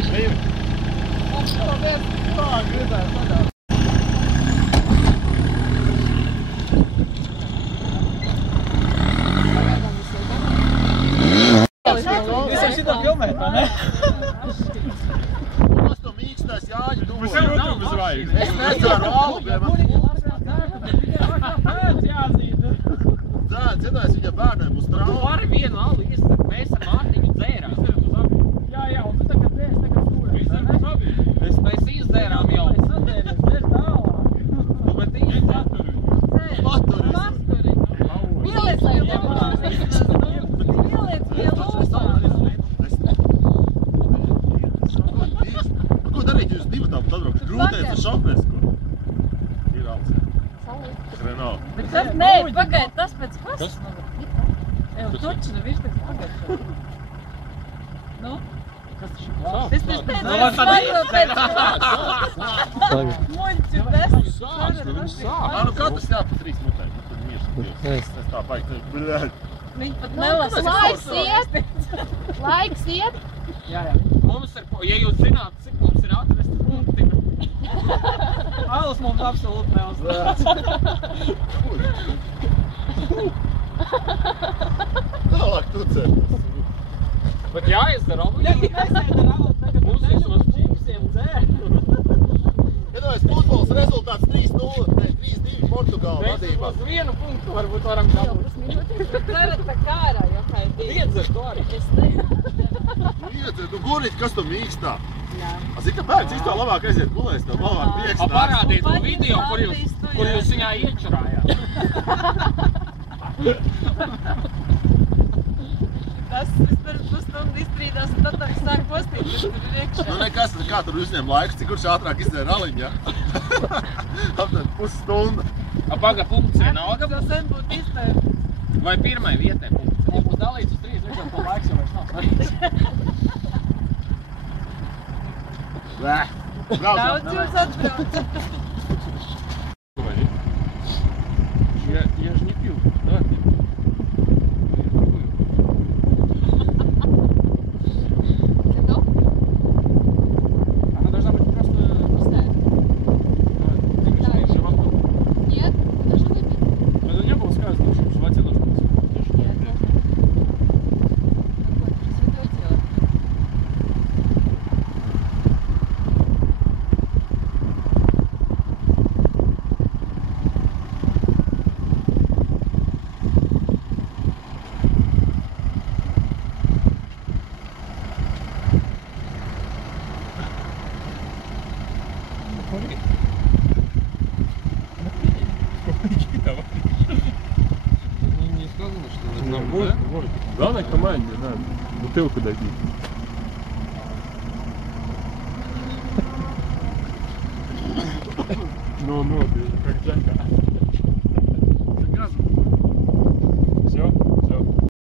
Viss. Jūs jau šito filmēt, vai ne? Kas to mīkstās Jāņu dod? Mums ir YouTube zvaigznes. Es neceru algu, Dzēn, cienājas viņa bērniem uz traumu. Tu vari vienu alu izsakt, mēs ar Mārtiņu dzērām. Jā, un tu tagad dzērs, tagad stūrēs. Mēs izdzērām jau. Es sadēries, dzēr tālāk. Tu bet izdzēr. Maturi. Pieliec pie lūpām. Pieliec pie lūpām. Ko darīt jūs divi tam atbraukt? Grūtēs ar šofēs, ko? Ir alts. Renault. Bet tas, nē, pagaid, tas pēc kas? Evo, turčina, viņš pēc pagaid. Nu? Kas taču klās? Es pēc muļķu bez. Nu katrs jāpa 3 mutēm. Tad mīrs. Es tā baigi. Viņi pat nelasa. Laiks iet. Jā. Mums ir, ja jūs zināt, cik mums ir atrasti punkti. Alus mums absolūti neuzstāsts. Tālāk tu ceries. Bet jāizdara alu. Ja mēs ēdar alus, tagad Mums mēs visos čipsiem dzēr. Iedomājies, futbols rezultāts 3-0, 3-2 Portugāla Mēs vadībā. uz vienu punktu varbūt varam dabūt. Dzerat tā kārā, jo kā ir divi. Iedzer to arī. Es ne. Iedzer, nu gurīt, kas tu mīkstā? Zini, ka bērns īstā labāk aiziet gulēs, tev labāk prieks nāc. Parādiet to video, kur jūs viņā iečurājāt. Tas vispār pusstundu izstrīdās un tad tā sāk postīt, kas tur ir iekšā. Nu nekas, kā tur uzņem laiks, cik kurš ātrāk izdzēra aliņu, ja? Aptad pusstunda. Paga punkts vienalga. Tas sen būtu iztēr. Vai pirmai vietai punkts? Ja būs dalīts uz 3, redzot, to laiks jau vairs nav svarīgs. Daudz jūs atbrauc. Я же не пил. Да, пил. Она должна быть просто пустая. Ты говоришь, животом. Нет, даже не пить. Это не было сказано, что в животе должно быть. Нет. Какое-то же святое дело. Не сказано, что должна быть, да? Главное команде надо бутылку допить. Ну, ты как Джака.